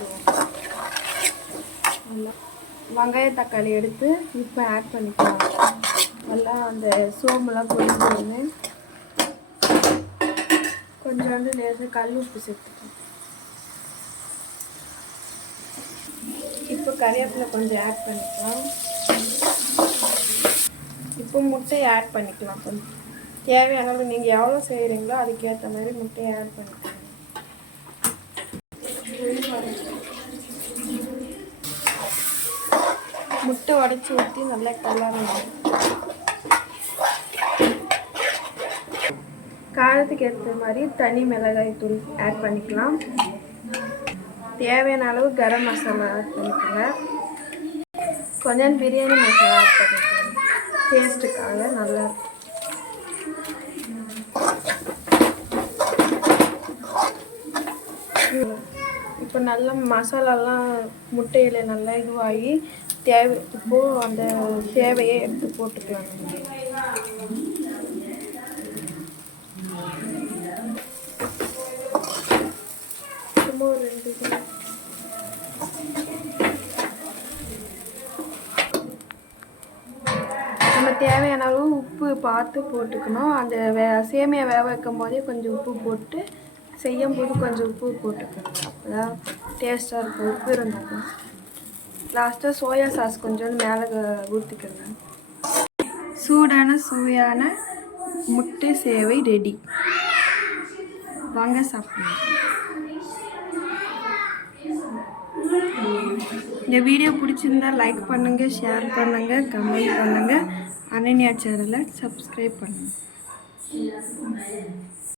வச்சுருவோம். நல்லா வெங்காய தக்காளி எடுத்து இப்போ ஆட் பண்ணிக்கலாம். நல்லா அந்த சோம்பெலாம் பொரிஞ்சோடனே கொஞ்சோண்டு லேசாக கல் உப்பு சேர்த்துக்கலாம். இப்போ கறிவேப்பிலை கொஞ்சம் ஆட் பண்ணிக்கலாம். இப்போ முட்டையை ஆட் பண்ணிக்கலாம். கொஞ்சம் தேவையான அளவு நீங்கள் எவ்வளோ செய்கிறீங்களோ அதுக்கேற்ற மாதிரி முட்டையை ஆட் பண்ணிக்கலாம். முட்டை உடச்சி ஊற்றி நல்லா கலரணும். காரத்துக்கு ஏற்ற மாதிரி தனி மிளகாய் தூள் ஆட் பண்ணிக்கலாம். தேவையான அளவு கரம் மசாலா ஆட் பண்ணிக்கோங்க. கொஞ்சம் பிரியாணி மசாலா ஆட் பண்ணிக்கோங்க. டேஸ்ட்டுக்காக நல்லா இப்போ நல்லா மசாலாலாம் முட்டையில் நல்லா இதுவாகி இப்போது அந்த தேவையை எடுத்து போட்டுக்கலாம். சும்மா ஒரு 2 நம்ம தேவையான அளவு உப்பு பார்த்து போட்டுக்கணும். அந்த சேமியா வேக வைக்கும் போதே கொஞ்சம் உப்பு போட்டு செய்யும் போது கொஞ்சம் உப்பு போட்டுக்கணும். அப்போ தான் டேஸ்ட்டாக இருக்கும். உப்பு இருந்தாலும் லாஸ்ட்டாக சோயா சாஸ் கொஞ்சம் மேலே ஊற்றிக்கோங்க. சூடான சுவையான முட்டை சேவை ரெடி. வாங்க சாப்பிடுங்க. இந்த வீடியோ பிடிச்சிருந்தா லைக் பண்ணுங்கள், ஷேர் பண்ணுங்கள், கமெண்ட் பண்ணுங்கள். அனன்யா சேனலை சப்ஸ்கிரைப் பண்ணுங்கள்.